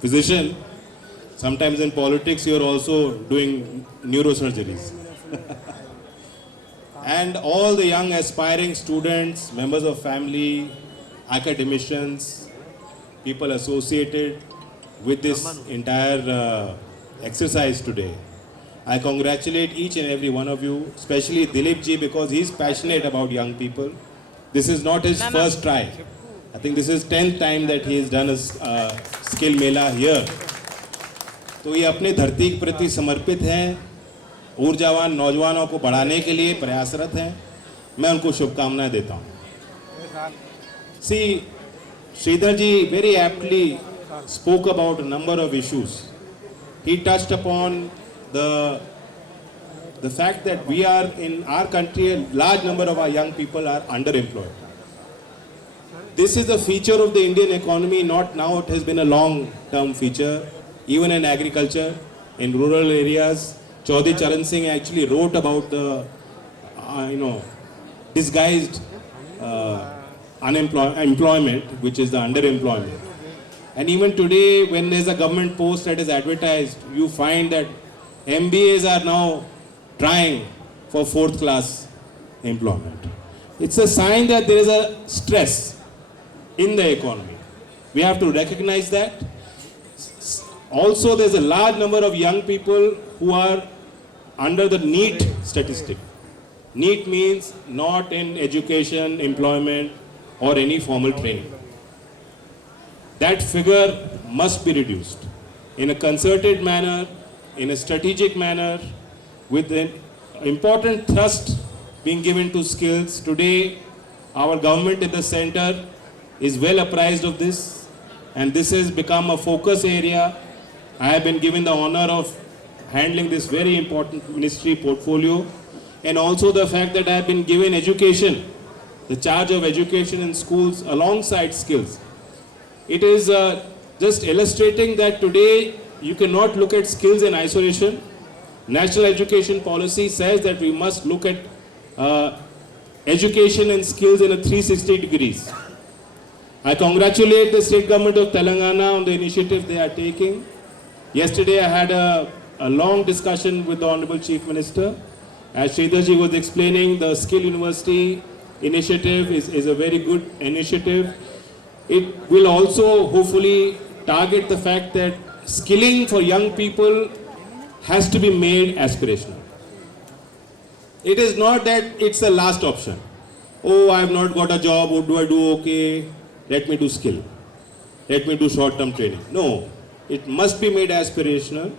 physician. Sometimes in politics, you are also doing neurosurgeries. And all the young aspiring students, members of family, academicians, people associated with this entire exercise today. I congratulate each and every one of you, especially Dilip ji, because he's passionate about young people. This is not his first try. I think this is 10th time that he has done a skill mela here. तो ये अपने धरती के प्रति समर्पित हैं, ऊर्जावान नौजवानों को बढ़ाने के लिए प्रयासरत हैं. मैं उनको शुभकामनाएं देता हूं. See, Sridhar ji very aptly spoke about a number of issues. He touched upon the fact that we are in our country, a large number of our young people are underemployed. This is a feature of the Indian economy, not now, it has been a long-term feature, even in agriculture, in rural areas. Chaudhary Charan Singh actually wrote about the, disguised employment, which is the underemployment. And even today, when there's a government post that is advertised, you find that MBAs are now trying for fourth class employment. It's a sign that there is a stress in the economy. We have to recognize that. Also, there's a large number of young people who are under the NEET statistic. NEET means not in education, employment, or any formal training. That figure must be reduced in a concerted manner, in a strategic manner, with an important thrust being given to skills. Today, our government in the center is well apprised of this, and this has become a focus area. I have been given the honor of handling this very important ministry portfolio, and also the fact that I have been given education, the charge of education in schools alongside skills. It is just illustrating that today you cannot look at skills in isolation. National education policy says that we must look at education and skills in a 360 degrees. I congratulate the state government of Telangana on the initiative they are taking. Yesterday I had a long discussion with the Honorable Chief Minister. As Sridhar ji was explaining, the Skill University initiative is a very good initiative. It will also hopefully target the fact that skilling for young people has to be made aspirational. It is not that it's the last option. Oh, I have not got a job, what do I do? Okay, let me do skill. Let me do short-term training. No, it must be made aspirational.